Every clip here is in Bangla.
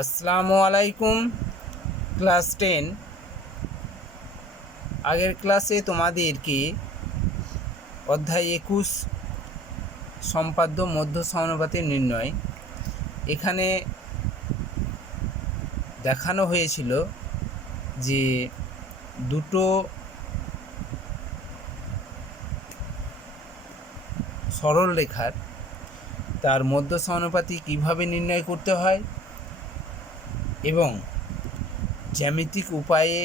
আসসালামু আলাইকুম। ক্লাস 10 আগের ক্লাসে তোমাদেরকে অধ্যায় 21 সম্পাদ্য মধ্য সমানুপাতের নির্ণয় এখানে দেখানো হয়েছিল যে দুটো সরল রেখার তার মধ্য সমানুপাতি কীভাবে নির্ণয় করতে হয় এবং জ্যামিতিক উপায়ে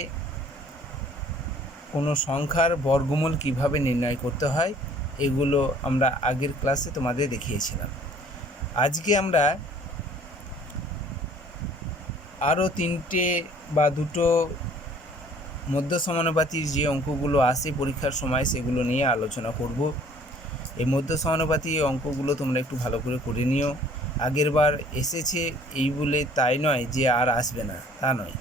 কোনো সংখ্যার বর্গমূল কিভাবে নির্ণয় করতে হয় এগুলো আমরা আগের ক্লাসে তোমাদের দেখিয়েছিলাম। আজকে আমরা আরও তিনটে বা দুটো মধ্য সমানুপাতির যে অঙ্কগুলো আসে পরীক্ষার সময় সেগুলো নিয়ে আলোচনা করব। এই মধ্য সমানুপাতি অঙ্কগুলো তোমরা একটু ভালো করে নিও। আগের বার এসেছে এই বলে তাই নয় যে আর আসবে না, তা নয়।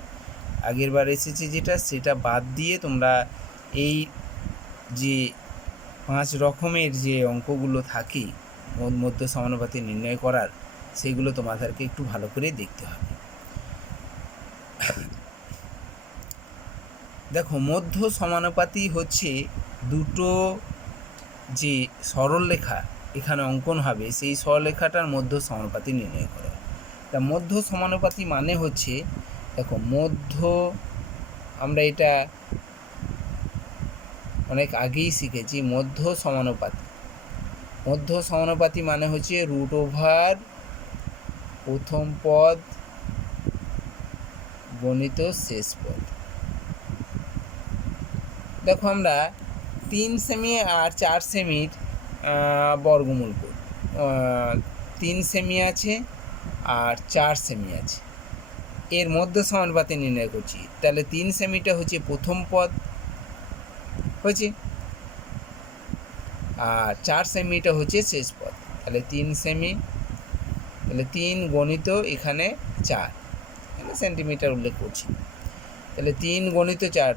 আগের বার এসেছে সেটা বাদ দিয়ে তোমরা এই যে 5 রকমের যে অঙ্কগুলো থাকে মধ্য সমানুপাতি নির্ণয় করার, সেগুলো তোমাদেরকে একটু ভালো করে দেখতে হবে। দেখো, মধ্য সমানুপাতি হচ্ছে দুটো যে সরলরেখা এখানে অঙ্কন হবে, সেই সরলরেখাটার মধ্য সমানুপাতি নির্ণয় করা। তা মধ্য সমানুপাতি মানে হচ্ছে, দেখো মধ্য, আমরা এটা অনেক আগেই শিখেছি। মধ্য সমানুপাতি মানে হচ্ছে রুট ওভার প্রথম পদ গণিত শেষ পদ। দেখো, আমরা 3 সেমি আর 4 সেমির বর্গমূল করি। 3 সেমি আছে আর 4 সেমি আছে, এর মধ্য সমানুপাতি নির্ণয় করছি। তাহলে 3 সেমিটা হচ্ছে প্রথম পদ হয়েছে, আর 4 সেমিটা হচ্ছে শেষ পদ। তাহলে 3 সেমি, তাহলে 3 গণিত এখানে 4, এখানে সেন্টিমিটার উল্লেখ করছি। তাহলে 3 গণিত 4,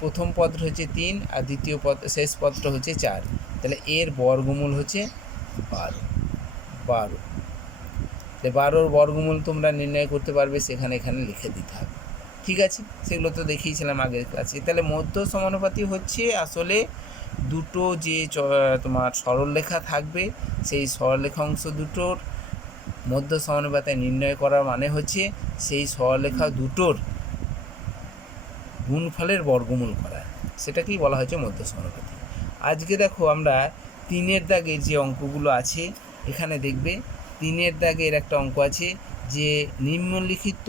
প্রথম পদটা হচ্ছে 3 আর দ্বিতীয় পদ শেষ পদটা হচ্ছে 4। তাহলে এর বর্গমূল হচ্ছে 12। 12-র বর্গমূল তোমরা নির্ণয় করতে পারবে, এখানে লিখে দিতে হবে। ঠিক আছে, সেগুলো তো দেখিয়েছিলাম আগের ক্লাসে। তাহলে মধ্য সমানুপাতি হচ্ছে আসলে দুটো যে তোমার সরলরেখা থাকবে, সেই সরলরেখা অংশ দুটোর মধ্য সমানুপাতি নির্ণয় করা মানে হচ্ছে সেই সরলরেখা দুটোর গুণফলের বর্গমূল করা, সেটাকেই বলা হচ্ছে মধ্য সমানুপাতি। আজকে দেখো, আমরা 3-এর দাগের যে অঙ্কগুলো আছে এখানে দেখবে। 3-এর দাগের একটা অঙ্ক আছে যে নিম্নলিখিত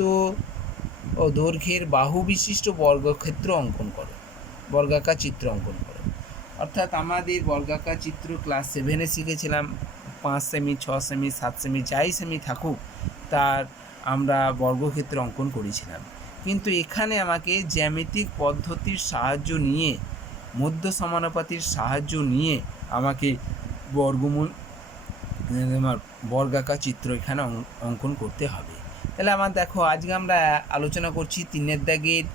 ও দৈর্ঘ্যের বাহু বিশিষ্ট বর্গক্ষেত্র অঙ্কন করো, বর্গাকার চিত্র অঙ্কন করো। অর্থাৎ আমাদের বর্গাকার চিত্র ক্লাস 7-এ শিখেছিলাম। 5 সেমি, 6 সেমি, 7 সেমি, যাই সেমি থাকুক তার আমরা বর্গক্ষেত্র অঙ্কন করেছিলাম। কিন্তু এখানে আমাকে জ্যামিতিক পদ্ধতির সাহায্য নিয়ে, মধ্য সমানুপাতির সাহায্য নিয়ে আমাকে বর্গমূল, বর্গাকার চিত্র এখানে অঙ্কন করতে হবে। তাহলে আমার দেখো, আজকে আমরা আলোচনা করছি 3-এর দাগের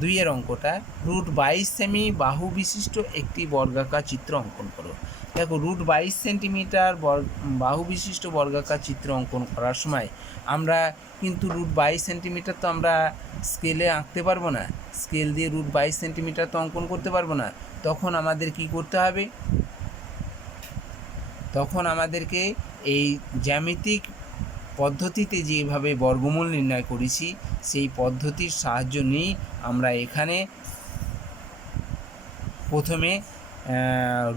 2-এর অঙ্কটা। রুট 22 সেমি বাহু বিশিষ্ট একটি বর্গাকার চিত্র অঙ্কন করো। দেখো, রুট 22 সেন্টিমিটার বাহু বিশিষ্ট বর্গাকার চিত্র অঙ্কন করার সময় আমরা কিন্তু রুট 22 সেন্টিমিটার তো আমরা স্কেলে আঁকতে পারবো না, স্কেল দিয়ে রুট 22 সেন্টিমিটার তো অঙ্কন করতে পারবো না। তখন আমাদের কি করতে হবে? তখন আমাদেরকে এই জ্যামিতিক পদ্ধতিতে যেভাবে বর্গমূল নির্ণয় করেছি সেই পদ্ধতির সাহায্য নিয়েই আমরা এখানে প্রথমে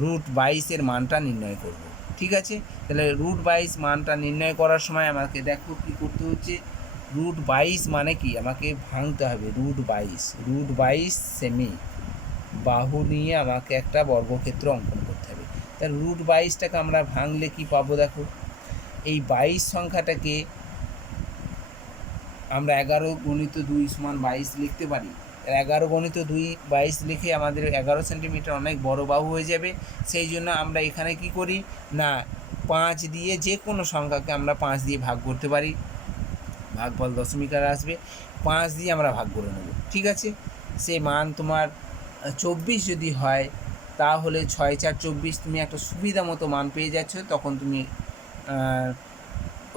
রুট 22-এর মানটা নির্ণয় করব। ঠিক আছে, তাহলে রুট 22 মানটা নির্ণয় করার সময় আমাকে দেখো কী করতে হচ্ছে। রুট 22 মানে কি, আমাকে ভাঙতে হবে। রুট 22 সেমি বাহু নিয়ে আমাকে একটা বর্গক্ষেত্র অঙ্কন করতে হবে। তাহলে রুট 22টাকে আমরা ভাঙলে কি পাবো? দেখো, এই 22 সংখ্যাটাকে আমরা 11 গুণিত 2 সমান 22 লিখতে পারি। 11 গুণিত 2 22 লিখে আমাদের 11 সেন্টিমিটার অনেক বড় বাহু হয়ে যাবে। সেই জন্য আমরা এখানে কি করি না, 5 দিয়ে যে কোনো সংখ্যাকে আমরা 5 দিয়ে ভাগ করতে পারি। ভাগফল দশমিক আর আসবে, 5 দিয়ে আমরা ভাগ করে নেব। ঠিক আছে, সে মান তোমার 24 যদি হয় তাহলে 6 4 24 তুমি একটা সুবিধা মতো মান পেয়ে যাচ্ছ। তখন তুমি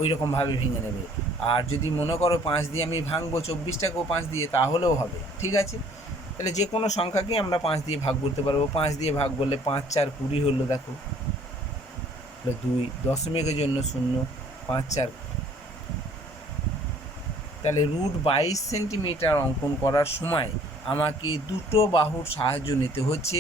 ওই রকমভাবে ভেঙে নেবে। আর যদি মনে করো 5 দিয়ে আমি ভাঙবো 24টাকেও 5 দিয়ে, তাহলেও হবে। ঠিক আছে, তাহলে যে কোনো সংখ্যাকেই আমরা 5 দিয়ে ভাগ করতে পারবো। 5 দিয়ে ভাগ করলে 5 4 20 হলো, দেখো 2 দশমিকের জন্য 0, 5 4। তাহলে √22 সেন্টিমিটার অঙ্কন করার সময় আমাকে দুটো বাহুর সাহায্য নিতে হচ্ছে।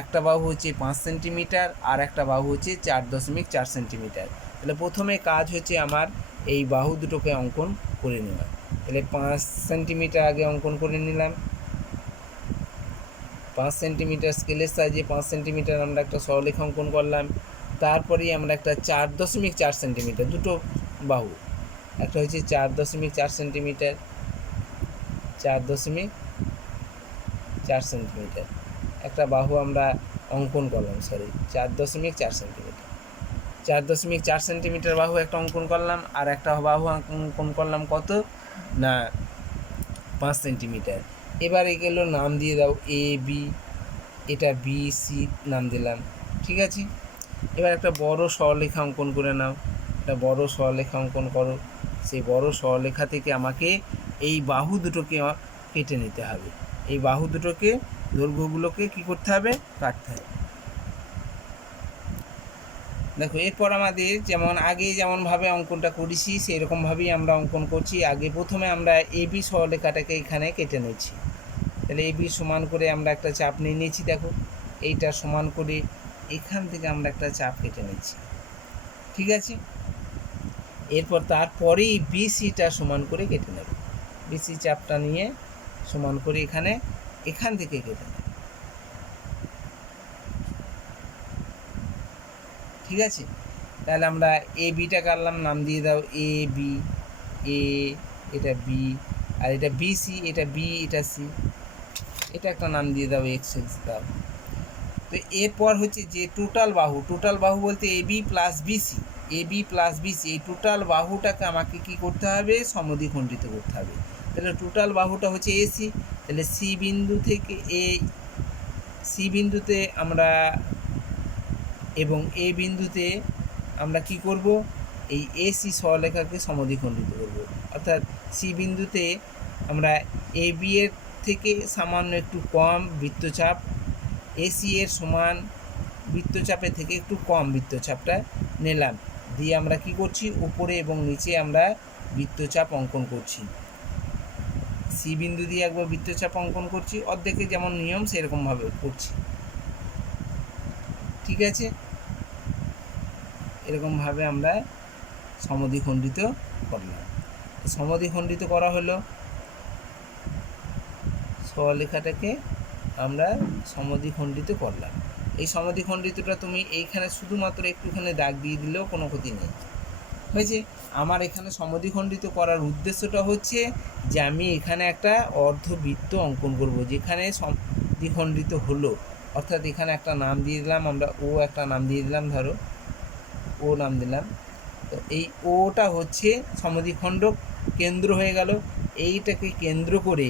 একটা বাহু হচ্ছে 5 সেন্টিমিটার আর একটা বাহু হচ্ছে 4.4 সেন্টিমিটার। তাহলে প্রথমে কাজ হচ্ছে আমার এই বাহু দুটোকে অঙ্কন করে নেওয়া। তাহলে 5 সেন্টিমিটার আগে অঙ্কন করে নিলাম। 5 সেন্টিমিটার স্কেলের সাহায্যে 5 সেন্টিমিটার আমরা একটা সরলরেখা অঙ্কন করলাম। তারপরেই আমরা একটা 4.4 সেন্টিমিটার, দুটো বাহু, একটা হচ্ছে 4.4 সেন্টিমিটার, 4.4 সেন্টিমিটার একটা বাহু আমরা অঙ্কন করলাম, 4.4 সেন্টিমিটার, 4.4 সেন্টিমিটার বাহু একটা অঙ্কন করলাম। আর একটা বাহু অঙ্কন করলাম কত না 5 সেন্টিমিটার। এবার এগুলো নাম দিয়ে দাও, এ বি, এটা বি সি নাম দিলাম। ঠিক আছে, এবার একটা বড় সরলরেখা অঙ্কন করে নাও, একটা বড় সরলরেখা অঙ্কন করো। সেই বড় সরলরেখা থেকে আমাকে এই বাহু দুটোকে কেটে নিতে হবে। এই বাহু দুটোকে, দৈর্ঘ্যগুলোকে কী করতে হবে, কাটতে হবে। দেখো এরপর আমাদের যেমন আগে যেমনভাবে অঙ্কনটা করেছি সেই রকমভাবেই আমরা অঙ্কন করছি। আগে প্রথমে আমরা এ বি সরলরেখাটাকে এখানে কেটে নিচ্ছি। তাহলে এ বি সমান করে আমরা একটা চাপ নিয়ে নিয়েছি। দেখো এইটা সমান করে এখান থেকে আমরা একটা চাপ কেটে নিচ্ছি। ঠিক আছে, এরপর তারপরেই বিসিটা সমান করে কেটে নেব। বিসি চাপটা নিয়ে সমান করে এখান থেকে কেটে নেব। ঠিক আছে, তাহলে আমরা এ বিটা কাটলাম, নাম দিয়ে দাও এ বি, এ এটা বি, আর এটা বিসি, এটা বি, এটা সি, এটা একটা নাম দিয়ে দাও এক্স এক্স দাও। তো এরপর হচ্ছে যে টোটাল বাহু বলতে A B plus BC, A B plus BC, এই টোটাল বাহুটাকে আমাকে কি করতে হবে, সমদ্বিখণ্ডিত করতে হবে। তাহলে টোটাল বাহুটা হচ্ছে এসি। তাহলে সি বিন্দু থেকে সি বিন্দুতে আমরা এবং এ বিন্দুতে আমরা কি করব, এই এসি সরলরেখাকে সমদ্বিখণ্ডিত করব। অর্থাৎ সি বিন্দুতে আমরা এ বি এর থেকে সামান্য একটু কম বৃত্তচাপ, এসি এর সমান বৃত্তচাপের থেকে একটু কম বৃত্তচাপটা নিলাম, দিয়ে আমরা কি করছি, উপরে এবং নিচে আমরা বৃত্তচাপ অঙ্কন করছি। সি বিন্দু দিয়ে একবার বৃত্তচাপ অঙ্কন করছি, অর্ধেকে যেমন নিয়ম সেরকমভাবে করছি। ঠিক আছে, এরকমভাবে আমরা সমদ্বিখণ্ডিত করলাম। সমদ্বিখণ্ডিত করা হলো, সরলরেখাটাকে আমরা সমদ্বিখণ্ডিত করলাম। এই সমদ্বিখণ্ডিতটা তুমি এইখানে শুধুমাত্র একটুখানি দাগ দিয়ে দিলেও কোনো ক্ষতি নেই, হয়েছে। আমার এখানে সমদ্বিখণ্ডিত করার উদ্দেশ্যটা হচ্ছে যে আমি এখানে একটা অর্ধবৃত্ত অঙ্কন করব, যেখানে সমদ্বিখণ্ডিত হলো। অর্থাৎ এখানে একটা নাম দিয়ে দিলাম আমরা, ও একটা নাম দিয়ে দিলাম, ধরো ও নাম দিলাম। তো এই ওটা হচ্ছে সমদ্বিখণ্ডক কেন্দ্র হয়ে গেল। এইটাকে কেন্দ্র করে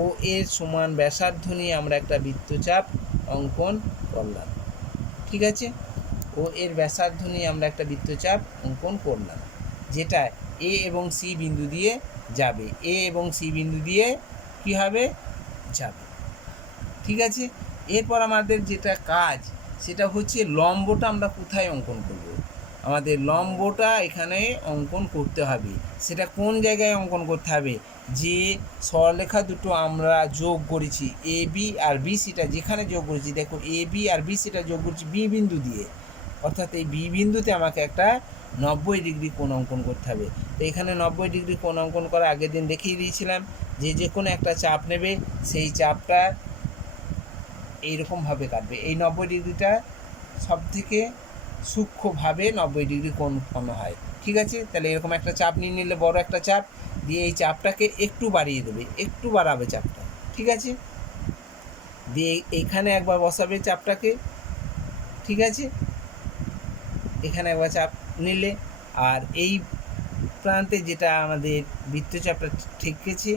ও এর সমান ব্যাসার্ধ নিয়ে আমরা একটা বৃত্তচাপ অঙ্কন করলাম। ঠিক আছে, ও এর ব্যাসার্ধ নিয়ে আমরা একটা বৃত্তচাপ অঙ্কন করলাম, যেটা এ এবং সি বিন্দু দিয়ে যাবে, এ এবং সি বিন্দু দিয়ে কী হবে, যাবে। ঠিক আছে, এরপর আমাদের যেটা কাজ সেটা হচ্ছে লম্বটা আমরা কোথায় অঙ্কন করব। আমাদের লম্বটা এখানে অঙ্কন করতে হবে। সেটা কোন জায়গায় অঙ্কন করতে হবে, যে সরলরেখা দুটো আমরা যোগ করেছি, এ বি আর বি সিটা যেখানে যোগ করেছি, দেখো এ বি আর বি সিটা যোগ করেছি বি বিন্দু দিয়ে। অর্থাৎ এই বি বিন্দুতে আমাকে একটা 90 ডিগ্রি কোণ অঙ্কন করতে হবে। তো এখানে 90 ডিগ্রি কোণ অঙ্কন করা আগের দিন দেখিয়ে দিয়েছিলাম, যে কোনো একটা চাপ নেবে, সেই চাপটা এইরকমভাবে কাটবে। এই 90 ডিগ্রিটা সবথেকে সূক্ষ্মভাবে 90 ডিগ্রি কোণ উৎপন্ন হয়। ঠিক আছে, তাহলে এরকম একটা চাপ নিয়ে নিলে, বড় একটা চাপ দিয়ে এই চাপটাকে একটু বাড়িয়ে দেবে, একটু বাড়াবে চাপটা। ঠিক আছে, দিয়ে এখানে একবার বসাবে চাপটাকে। ঠিক আছে, এখানে একবার চাপ নিলে, আর এই প্রান্তে যেটা আমাদের বৃত্তচাপটা ঠেকেছে,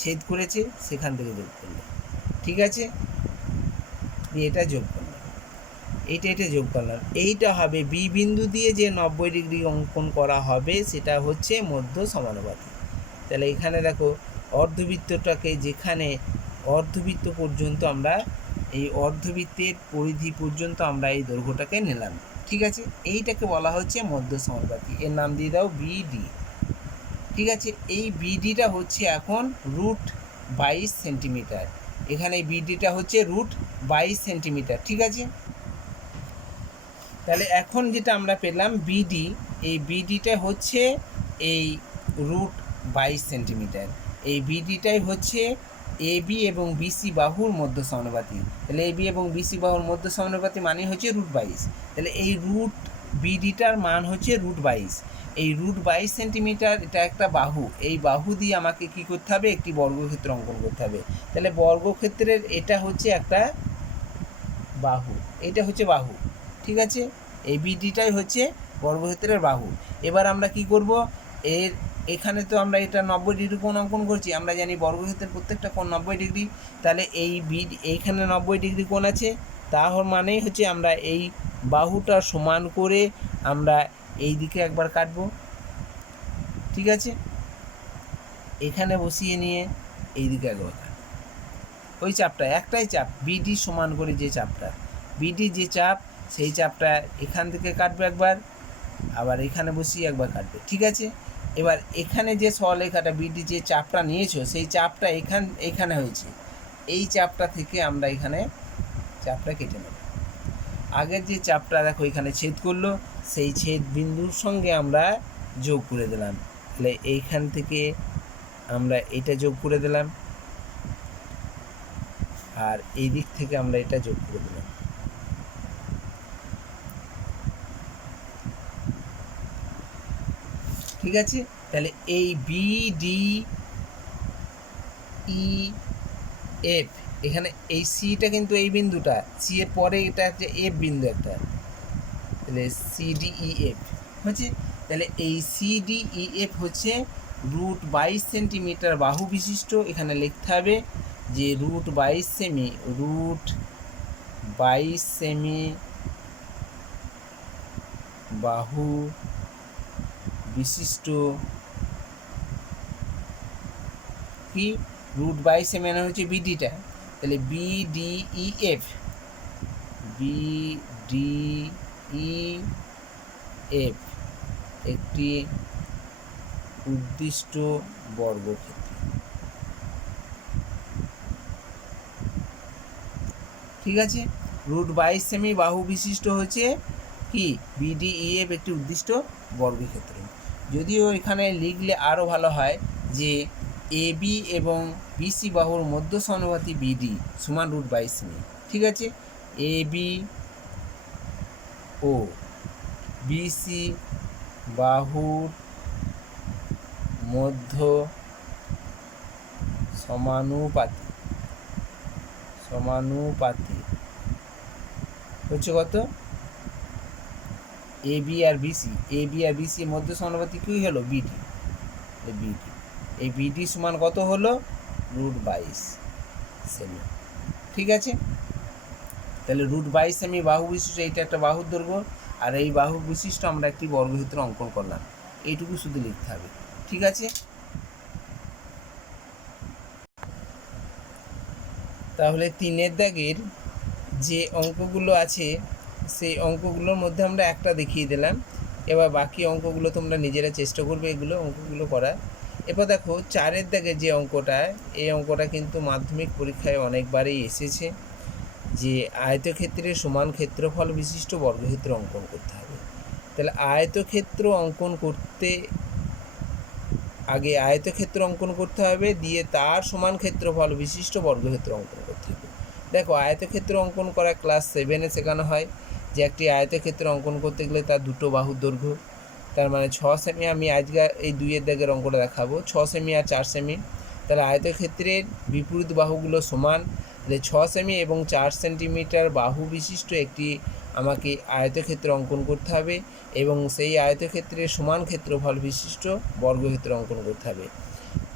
ছেদ করেছে, সেখান থেকে যোগ করলে। ঠিক আছে, দিয়ে এটা যোগ করলে, এটা যোগ করলাম, এইটা হবে বি বিন্দু দিয়ে যে 90 ডিগ্রি অঙ্কন করা হবে সেটা হচ্ছে মধ্য সমানুপাতি। তাহলে এখানে দেখো অর্ধবৃত্তটাকে, যেখানে অর্ধবৃত্ত পর্যন্ত আমরা এই অর্ধবৃত্তের পরিধি পর্যন্ত আমরা এই দৈর্ঘ্যটাকে নিলাম, ঠিক আছে। এইটাকে বলা হচ্ছে মধ্য সমানুপাতি, এর নাম দিয়ে দাও বিডি, ঠিক আছে। এই বিডিটা হচ্ছে এখন √22 সেন্টিমিটার, এখানে এই বিডিটা হচ্ছে √22 সেন্টিমিটার, ঠিক আছে। তাহলে এখন যেটা আমরা পেলাম বিডি, এই বিডিটা হচ্ছে এই √22 সেন্টিমিটার, এই বিডিটাই হচ্ছে এবি এবং বিসি বাহুর মধ্য সমানুপাতি। তাহলে এবি এবং বিসি বাহুর মধ্য সমানুপাতি মানে হচ্ছে √22। তাহলে এই বিডিটার মান হচ্ছে √22। এই √22 সেন্টিমিটার এটা একটা বাহু, এই বাহু দিয়ে আমাকে কি করতে হবে, একটি বর্গক্ষেত্র অঙ্কন করতে হবে। তাহলে বর্গক্ষেত্রের এটা হচ্ছে একটা বাহু, এটা হচ্ছে বাহু, ঠিক আছে। এই বিডিটাই হচ্ছে বর্গক্ষেত্রের বাহু। এবার আমরা কি করব, এখানে তো আমরা এটা 90 ডিগ্রি কোণ অঙ্কন করছি, আমরা জানি বর্গক্ষেত্রের প্রত্যেকটা কোণ 90 ডিগ্রি। তাহলে এইখানে 90 ডিগ্রি কোণ আছে, তার মানেই হচ্ছে আমরা এই বাহুটা সমান করে আমরা এই দিকে একবার কাটবো, ঠিক আছে। এখানে বসিয়ে নিয়ে এই দিকে একবার কাটবো, ওই চাপটা একটাই চাপ, বিডি সমান করে যে চাপটা, বিডি যে চাপ সেই চাপটা এখান থেকে কাটবে একবার, আবার এখানে বসিয়ে একবার কাটবে, ঠিক আছে। এবার এখানে যে সরলরেখাটা বিডি যে চাপটা নিয়েছো সেই চাপটা এখানে হয়েছে, এই চাপটা থেকে আমরা এখানে চাপটা কেটে নেব। আগের যে চাপটা দেখো এখানে ছেদ করলো, সেই ছেদ বিন্দুর সঙ্গে আমরা যোগ করে দিলাম। তাহলে এইখান থেকে আমরা এটা যোগ করে দিলাম, আর এই দিক থেকে আমরা এটা যোগ করে দিলাম, ঠিক আছে। তাহলে এই বিডি ই এফ, এখানে এই সিটা কিন্তু এই বিন্দুটা, সি এর পরে এটা হচ্ছে এফ বিন্দু একটা, তাহলে সিডিইএফ হচ্ছে। তাহলে এই সিডিইএফ হচ্ছে √22 সেন্টিমিটার বাহু বিশিষ্ট, এখানে লিখতে হবে যে √22 সেমি, √22 সেমি বাহু বিশিষ্ট কি, √22 সেমি মানে হচ্ছে বিডিটা। তাহলে বিডিইএফ, বিডিইএফ একটি উদ্দিষ্ট বর্গক্ষেত্র, ঠিক আছে। √22 সেমি বাহু বিশিষ্ট হচ্ছে কি, বিডিইএফ একটি উদ্দিষ্ট বর্গক্ষেত্র। যদিও এখানে লিখলে আরও ভালো হয় যে এবি এবং বিসি বাহুর মধ্য সমানুপাতি বিডি সমান √22 সেমি, ঠিক আছে। এবি ও বিসি বাহুর মধ্য সমানুপাতি হচ্ছে কত, এবি আর বিসি মধ্য সমানুপাতি কী হলো, বিডি। এই বিডি সমান কত হলো, √22 সেমি, ঠিক আছে। তাহলে √22 সেমি বাহু বিশিষ্ট এইটা একটা বাহুর দৈর্ঘ্য, আর এই বাহু বিশিষ্ট আমরা একটি বর্গক্ষেত্র অঙ্কন করলাম, এইটুকু শুধু লিখতে হবে, ঠিক আছে। তাহলে 3-এর দাগের যে অঙ্কগুলো আছে সেই অঙ্কগুলোর মধ্যে আমরা একটা দেখিয়ে দিলাম, এবার বাকি অঙ্কগুলো তোমরা নিজেরা চেষ্টা করবে অঙ্কগুলো করার। এবার দেখো 4-এর দাগের যে অঙ্কটা, এই অঙ্কটা কিন্তু মাধ্যমিক পরীক্ষায় অনেকবারই এসেছে, যে আয়তক্ষেত্রের সমান ক্ষেত্রফল বিশিষ্ট বর্গক্ষেত্র অঙ্কন করতে হবে। তাহলে আয়তক্ষেত্র অঙ্কন করতে আগে আয়তক্ষেত্র অঙ্কন করতে হবে, দিয়ে তার সমান ক্ষেত্রফল বিশিষ্ট বর্গক্ষেত্র অঙ্কন করতে হবে। দেখো আয়তক্ষেত্র অঙ্কন করা ক্লাস 7-এ শেখানো হয়, যে একটি আয়তক্ষেত্র অঙ্কন করতে গেলে তার দুটো বাহুর দৈর্ঘ্য, তার মানে 6 সেমি। আমি আজকে এই 2-এর দাগের অঙ্কটা দেখাবো, 6 সেমি আর 4 সেমি। তাহলে আয়তক্ষেত্রের বিপরীত বাহুগুলো সমান, তাহলে 6 সেমি এবং 4 সেন্টিমিটার বাহু বিশিষ্ট একটি আমাকে আয়তক্ষেত্র অঙ্কন করতে হবে, এবং সেই আয়তক্ষেত্রের সমান ক্ষেত্রফল বিশিষ্ট বর্গক্ষেত্র অঙ্কন করতে হবে।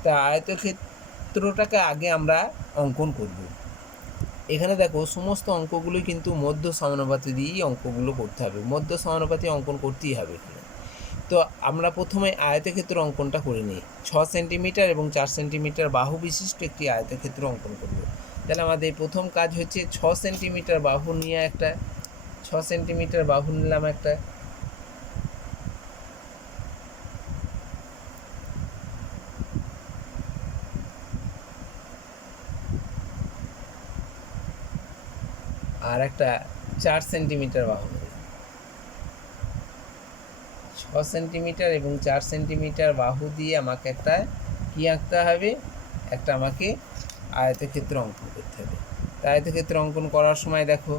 তা আয়তক্ষেত্রটাকে আগে আমরা অঙ্কন করব। এখানে দেখো সমস্ত অঙ্কগুলোই কিন্তু মধ্য সমানুপাতি দিয়েই অঙ্কগুলো করতে হবে, মধ্য সমানুপাতি অঙ্কন করতেই হবে এখানে। তো আমরা প্রথমে আয়তক্ষেত্র অঙ্কনটা করে নিই। 6 সেন্টিমিটার এবং 4 সেন্টিমিটার বাহু বিশিষ্ট একটি আয়তক্ষেত্র অঙ্কন করব। তাহলে আমাদের প্রথম কাজ হচ্ছে 6 সেন্টিমিটার বাহু নিয়ে একটা, 6 সেন্টিমিটার বাহু নিলাম একটা, আর একটা 4 সেন্টিমিটার বাহু নিলাম। 6 সেন্টিমিটার এবং 4 সেন্টিমিটার বাহু দিয়ে আমাকে একটা কী আঁকতে হবে, একটা আমাকে আয়তক্ষেত্র অঙ্কন করতে হবে। তা আয়তক্ষেত্র অঙ্কন করার সময় দেখো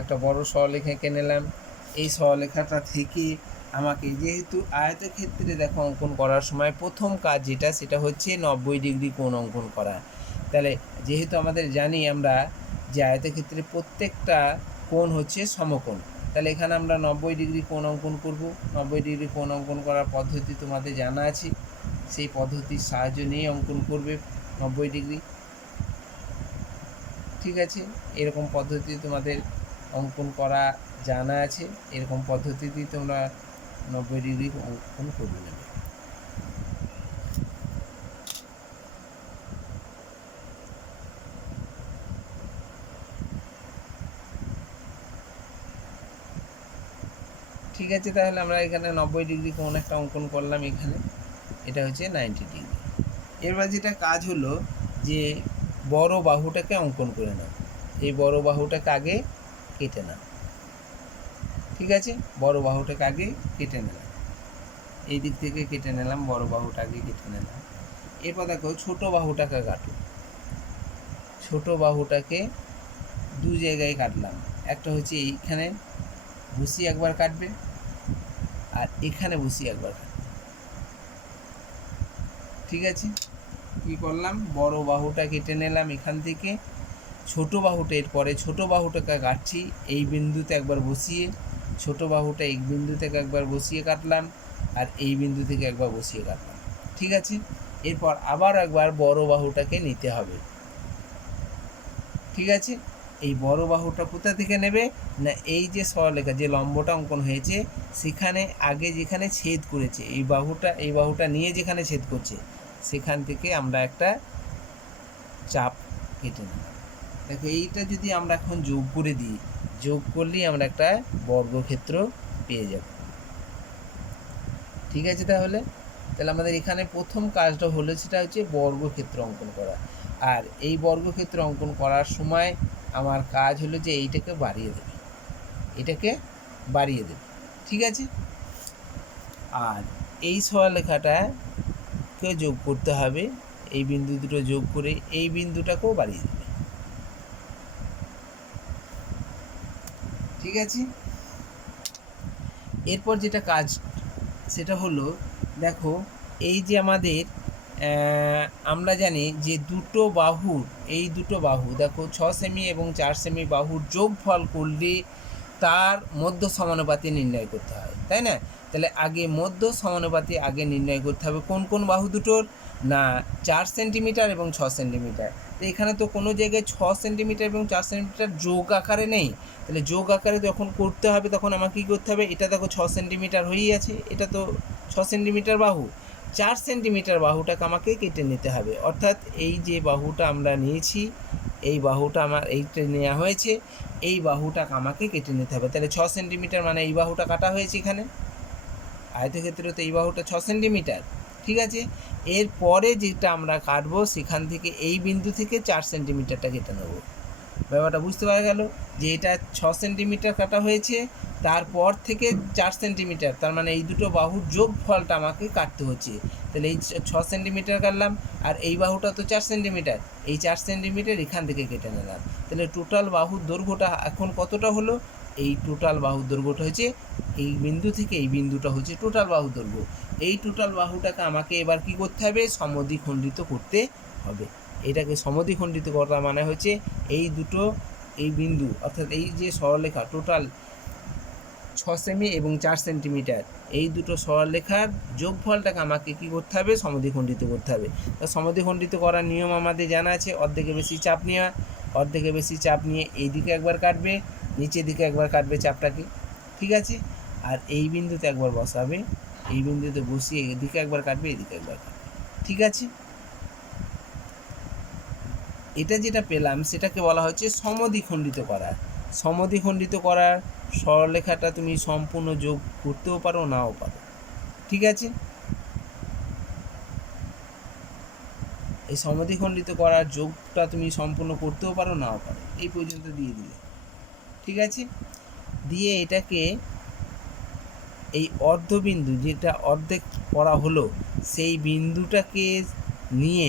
একটা বড় সরলরেখা এঁকে নিলাম। এই সরলরেখাটা থেকে আমাকে যেহেতু আয়তক্ষেত্রে দেখো অঙ্কন করার সময় প্রথম কাজ যেটা, সেটা হচ্ছে 90 ডিগ্রি কোণ অঙ্কন করা। তাহলে যেহেতু আমাদের জানি আমরা যে আয়তক্ষেত্রে প্রত্যেকটা কোণ হচ্ছে সমকোণ, তাহলে এখানে আমরা 90 ডিগ্রি কোণ অঙ্কন করব। 90 ডিগ্রি কোণ অঙ্কন করার পদ্ধতি তোমাদের জানা আছে, সেই পদ্ধতির সাহায্য নিয়ে অঙ্কন করবে 90 ডিগ্রি। ঠিক আছে, এরকম পদ্ধতি তোমাদের অঙ্কন করা জানা আছে, এরকম পদ্ধতিতেই তোমরা 90 ডিগ্রি অঙ্কন করে নেবে। ঠিক আছে, তাহলে আমরা এখানে 90 ডিগ্রি কোণ একটা অঙ্কন করলাম, এখানে এটা হচ্ছে 90 ডিগ্রি। এবার যেটা কাজ হলো যে বড় বাহুটাকে অঙ্কন করে নাও। এই বড় বাহুটাকে আগে কেটে নাও। ঠিক আছে, বড় বাহুটাকে আগে কেটে নিলাম, এই দিক থেকে কেটে নিলাম, বড় বাহুটা আগে কেটে নিলাম। এরপর দেখো ছোট বাহুটাকে কাটো। ছোট বাহুটাকে দু জায়গায় কাটলাম, একটা হচ্ছে এইখানে বসিয়ে একবার কাটবে, আর এখানে বসিয়ে একবার কাটবে। ঠিক আছে, কী করলাম, বড় বাহুটা কেটে নিলাম এখান থেকে, ছোট বাহুটা এরপরে ছোট বাহুটাকে কাটছি, এই বিন্দুতে একবার বসিয়ে, ছোট বাহুটা এই বিন্দু থেকে একবার বসিয়ে কাটলাম, আর এই বিন্দু থেকে একবার বসিয়ে কাটলাম। ঠিক আছে, এরপর আবার একবার বড় বাহুটাকে নিতে হবে। ঠিক আছে, এই বড় বাহুটা কোথা থেকে নেবে না, এই যে সরলরেখা যে লম্বটা অঙ্কন হয়েছে সেখানে আগে যেখানে ছেদ করেছে এই বাহুটা নিয়ে যেখানে ছেদ করছে সেখান থেকে আমরা একটা চাপ কেটে নেব। দেখো এইটা যদি আমরা এখন যোগ করে দিই, যোগ করলেই আমরা একটা বর্গক্ষেত্র পেয়ে যাব। ঠিক আছে, তাহলে আমাদের এখানে প্রথম কাজটা হলো সেটা হচ্ছে বর্গক্ষেত্র অঙ্কন করা। আর এই বর্গক্ষেত্র অঙ্কন করার সময় আমার কাজ হলো যে এইটাকে বাড়িয়ে দেবে, এটাকে বাড়িয়ে দেবে। ঠিক আছে, আর এই সরলরেখাটাকে যোগ করতে হবে, এই বিন্দু দুটো যোগ করে এই বিন্দুটাকেও বাড়িয়ে দেবে। ঠিক আছে, এরপর যেটা কাজ সেটা হলো দেখো এই যে আমাদের আমরা জানি যে এই দুটো বাহু দেখো 6 সেমি এবং 4 সেমি বাহুর যোগফল করলে তার মধ্য সমানুপাতি নির্ণয় করতে হয়, তাই না? তাহলে আগে মধ্য সমানুপাতি আগে নির্ণয় করতে হবে কোন কোন বাহু দুটোর, না 4 সেন্টিমিটার এবং 6 সেন্টিমিটার। তো এখানে তো কোনো জায়গায় 6 সেন্টিমিটার এবং 4 সেন্টিমিটার যোগ আকারে নেই, তাহলে যোগ আকারে যখন করতে হবে তখন আমাকে কী করতে হবে, এটা দেখো 6 সেন্টিমিটার হয়েই আছে, এটা তো 6 সেন্টিমিটার বাহু, 4 সেন্টিমিটার বাহুটাকে আমাকে কেটে নিতে হবে। অর্থাৎ এই যে বাহুটা আমরা নিয়েছি, এই বাহুটা আমার এইটা নেওয়া হয়েছে, এই বাহুটাকে আমাকে কেটে নিতে হবে। তাহলে 6 সেন্টিমিটার মানে এই বাহুটা কাটা হয়েছে এখানে, আয়তক্ষেত্রে তো এই বাহুটা 6 সেন্টিমিটার। ঠিক আছে, এরপরে যেটা আমরা কাটবো সেখান থেকে এই বিন্দু থেকে 4 সেন্টিমিটারটা কেটে নেবো। ব্যাপারটা বুঝতে পারা গেল যে এটা 6 সেন্টিমিটার কাটা হয়েছে, তারপর থেকে 4 সেন্টিমিটার, তার মানে এই দুটো বাহুর যোগফলটা আমাকে কাটতে হচ্ছে। তাহলে এই 6 সেন্টিমিটার কাটলাম, আর এই বাহুটা তো 4 সেন্টিমিটার, এই 4 সেন্টিমিটার এখান থেকে কেটে নিলাম। তাহলে টোটাল বাহুর দৈর্ঘ্যটা এখন কতটা হলো, এই টোটাল বাহুর দৈর্ঘ্যটা হচ্ছে এই বিন্দু থেকে এই বিন্দুটা হচ্ছে টোটাল বাহুর দৈর্ঘ্য। এই টোটাল বাহুটাকে আমাকে এবার কি করতে হবে, সমদ্বিখণ্ডিত করতে হবে। এটাকে সমদ্বিখণ্ডিত করা মানে হচ্ছে এই দুটো এই বিন্দু অর্থাৎ এই যে সরলরেখা টোটাল 6 সেমি এবং 4 সেন্টিমিটার, এই দুটো সরলরেখার যোগফলটাকে আমাকে কী করতে হবে, সমদ্বিখণ্ডিত করতে হবে। তো সমদ্বিখণ্ডিত করার নিয়ম আমাদের জানা আছে, অর্ধেকে বেশি চাপ নেওয়া, অর্ধেকে বেশি চাপ নিয়ে এই দিকে একবার কাটবে, নিচের দিকে একবার কাটবে চাপটাকে, ঠিক আছে। আর এই বিন্দুতে একবার বসাবে, এই বিন্দুতে বসিয়ে এদিকে একবার কাটবে, এদিকে একবার কাটবে, ঠিক আছে। এটা যেটা পেলাম সেটাকে বলা হচ্ছে সমদ্বিখণ্ডিত করা। সমদ্বিখণ্ডিত করার সরলরেখাটা তুমি সম্পূর্ণ যোগ করতেও পারো, নাও পারো, ঠিক আছে। এই সমদ্বিখণ্ডিত করার যোগটা তুমি সম্পূর্ণ করতেও পারো, নাও পারো, এই পর্যন্ত দিয়ে দিলে, ঠিক আছে। দিয়ে এটাকে এই অর্ধবিন্দু যেটা অর্ধেক করা হলো সেই বিন্দুটাকে নিয়ে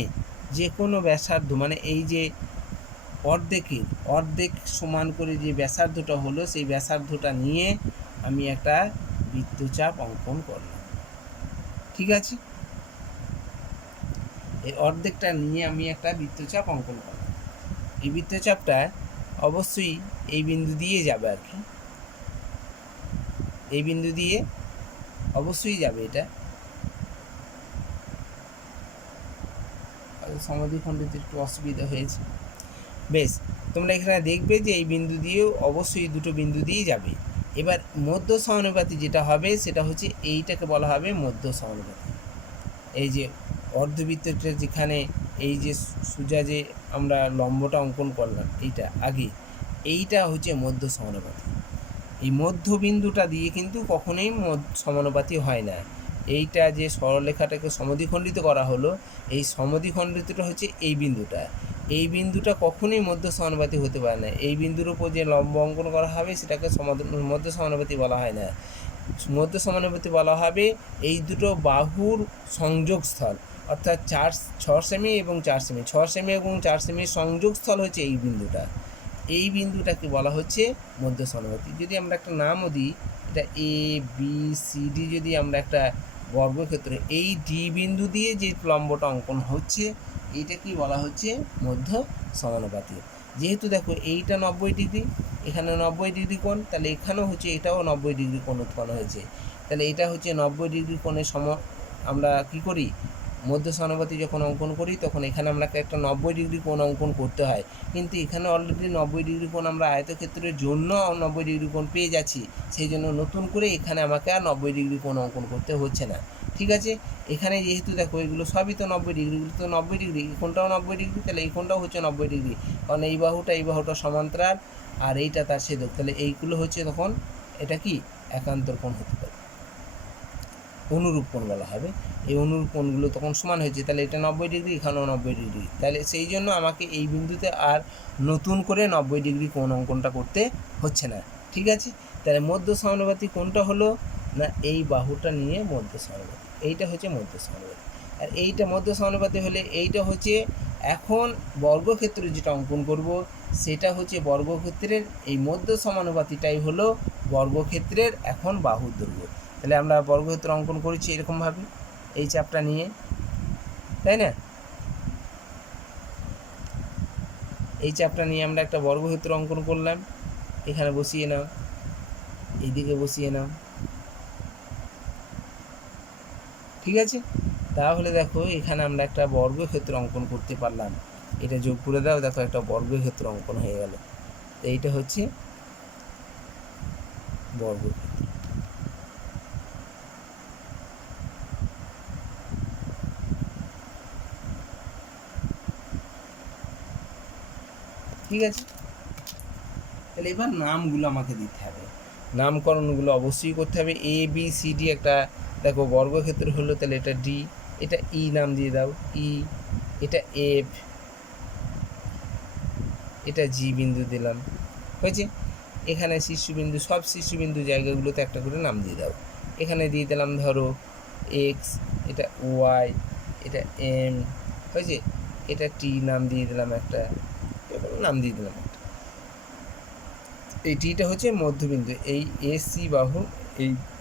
যে কোনো ব্যাসার্ধ, মানে এই যে অর্ধেক সমান করে যে ব্যাসার্ধটা হলো সেই ব্যাসার্ধটা নিয়ে আমি একটা বৃত্তচাপ অঙ্কন করলাম, ঠিক আছে। এই অর্ধেকটা নিয়ে আমি একটা বৃত্তচাপ অঙ্কন করলাম। এই বৃত্তচাপটা অবশ্যই এই বিন্দু দিয়ে যাবে আর কি, এই বিন্দু দিয়ে অবশ্যই যাবে। এটা সমদ্বিখণ্ডিত একটু অসুবিধা হয়েছে, বেশ। তোমরা এখানে দেখবে যে এই বিন্দু দিয়েও অবশ্যই দুটো বিন্দু দিয়ে যাবে। এবার মধ্য সমানুপাতি যেটা হবে সেটা হচ্ছে এইটাকে বলা হবে মধ্য সমানুপাতি। এই যে অর্ধবৃত্তটা যেখানে এই যে সোজা যে আমরা লম্বটা অঙ্কন করলাম এইটা আগে, এইটা হচ্ছে মধ্য সমানুপাতি। এই মধ্যবিন্দুটা দিয়ে কিন্তু কখনোই সমানুপাতি হয় না। এইটা যে সরলরেখাটাকে সমদ্বিখণ্ডিত করা হলো, এই সমদ্বিখণ্ডিতটা হচ্ছে এই বিন্দুটা, এই বিন্দুটা কখনোই মধ্য সমানুপাতি হতে পারে না। এই বিন্দুর উপর যে লম্ব অঙ্কন করা হবে সেটাকে মধ্য সমানুপাতি বলা হয় না। মধ্য সমানুপাতি বলা হবে এই দুটো বাহুর সংযোগস্থল, অর্থাৎ 6 সেমি এবং 4 সেমি, 6 সেমি এবং 4 সেমির সংযোগস্থল হচ্ছে এই বিন্দুটা। এই বিন্দুটাকে বলা হচ্ছে মধ্য সমানুপাতি। যদি আমরা একটা নামও দিই, এটা এ বি সি ডি, যদি আমরা একটা বর্গক্ষেত্র, এই ডি বিন্দু দিয়ে যে লম্বটা অঙ্কন হচ্ছে এইটা কি বলা হচ্ছে মধ্য সমানুপাতি। যেহেতু দেখো এইটা 90 ডিগ্রি, এখানে 90 ডিগ্রি কোণ, তাহলে এখানেও হচ্ছে এটাও 90 ডিগ্রি কোণ উৎপন্ন হয়েছে, তাহলে এটা হচ্ছে 90 ডিগ্রি কোণের আমরা কি করি, মধ্য সমানুপাতি যখন অঙ্কন করি তখন এখানে আমরা একটা 90 ডিগ্রি কোণ অঙ্কন করতে হয়। কিন্তু এখানে অলরেডি 90 ডিগ্রি কোণ আমরা আয়তক্ষেত্রের জন্য 90 ডিগ্রি কোণ পেয়ে যাচ্ছি, সেই জন্য নতুন করে এখানে আমাকে আর 90 ডিগ্রি কোণ অঙ্কন করতে হচ্ছে না, ঠিক আছে। এখানে যেহেতু দেখো এগুলো সবই তো 90 ডিগ্রি, এগুলো তো 90 ডিগ্রি, এই কোণটাও 90 ডিগ্রি, তাহলে এই কোণটাও হচ্ছে 90 ডিগ্রি, কারণ এই বাহুটা সমান্তরাল আর এইটা তার ছেদক, তাহলে এইগুলো হচ্ছে তখন এটা কি একান্তর কোণ হতে পারে, অনুরূপ কোণ বলা হবে। এই অনুরূপ কোণগুলো তখন সমান হয়েছে, তাহলে এটা 90 ডিগ্রি, এখানেও 90 ডিগ্রি, তাহলে সেই জন্য আমাকে এই বিন্দুতে আর নতুন করে 90 ডিগ্রি কোণ অঙ্কনটা করতে হচ্ছে না, ঠিক আছে। তাহলে মধ্য সমানুপাতি কোণটা হলো না এই বাহুটা নিয়ে মধ্য সমানুপাতি, এইটা হচ্ছে মধ্য সমানুপাতি। আর এইটা মধ্য সমানুপাতি হলে এইটা হচ্ছে এখন বর্গক্ষেত্র যেটা অঙ্কন করব সেটা হচ্ছে বর্গক্ষেত্রের এই মধ্য সমানুপাতিটাই হলো বর্গক্ষেত্রের এখন বাহুর দৈর্ঘ্য। তাহলে আমরা বর্গক্ষেত্র অঙ্কন করেছি এরকমভাবে এই চাপটা নিয়ে, তাই না। এই চাপটা নিয়ে আমরা একটা বর্গক্ষেত্র অঙ্কন করলাম, এখানে বসিয়ে নাও, এইদিকে বসিয়ে নাও, ঠিক আছে। তাহলে দেখো এখানে আমরা একটা বর্গক্ষেত্র অঙ্কন করতে পারলাম, এটা যোগ করে দাও, দেখো একটা বর্গক্ষেত্র অঙ্কন হয়ে গেল। এইটা হচ্ছে বর্গক্ষেত্র, ঠিক আছে। তাহলে এবার নামগুলো আমাকে দিতে হবে, নামকরণগুলো অবশ্যই করতে হবে। এ বি সি ডি একটা দেখো বর্গক্ষেত্র হলো, তাহলে এটা ডি, এটা ই নাম দিয়ে দাও ই, এটা এফ, এটা জি বিন্দু দিলাম, হয়েছে। এখানে শীর্ষবিন্দু, সব শীর্ষবিন্দু জায়গাগুলোতে একটা করে নাম দিয়ে দাও। এখানে দিয়ে দিলাম ধরো এক্স, এটা ওয়াই, এটা এম, হয়েছে। এটা টি নাম দিয়ে দিলাম একটা, নাম দিয়ে দিলাম একটা। এই টিটা হচ্ছে মধ্যবিন্দু, এই এসি বাহু,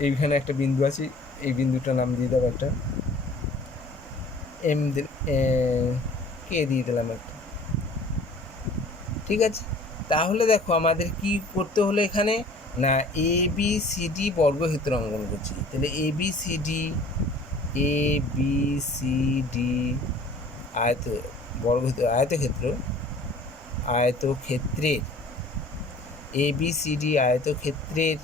এইখানে একটা বিন্দু আছে, এই বিন্দুটা নাম দিয়ে দাও একটা, এম কে দিয়ে দিলাম একটা, ঠিক আছে। তাহলে দেখো আমাদের কি করতে হলো, এখানে না, এ বি সি ডি বর্গক্ষেত্র অঙ্কন করছি। তাহলে এ বি সি ডি আয়ত আয়তক্ষেত্রের এ বি সি ডি আয়তক্ষেত্রের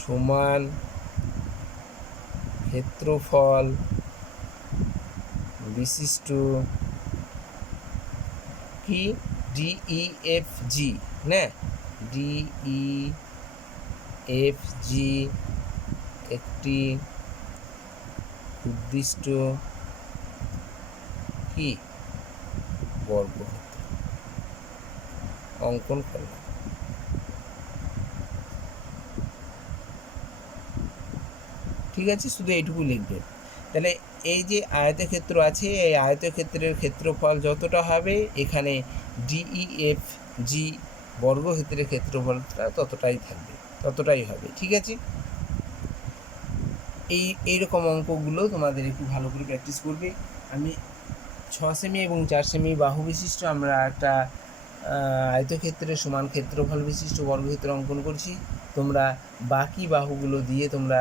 সমান ক্ষেত্রফল বিশিষ্ট কি ডিইএফজি, না ডিইএফজি একটি উদ্দিষ্ট কি বর্গক্ষেত্র অঙ্কন করলাম। ঠিক আছে, শুধু এইটুকু লিখবেন। তাহলে এই যে আয়তক্ষেত্র আছে, এই আয়তক্ষেত্রের ক্ষেত্রফল যতটা হবে, এখানে ডিইএফজি বর্গক্ষেত্রের ক্ষেত্রফলটা ততটাই হবে। ঠিক আছে, এইরকম অঙ্কগুলো তোমাদের একটু ভালো করে প্র্যাকটিস করবে। আমি 6 সেমি এবং 4 সেমি বাহু বিশিষ্ট আমরা একটা আয়তক্ষেত্রের সমান ক্ষেত্রফল বিশিষ্ট বর্গক্ষেত্র অঙ্কন করছি। তোমরা বাকি বাহুগুলো দিয়ে তোমরা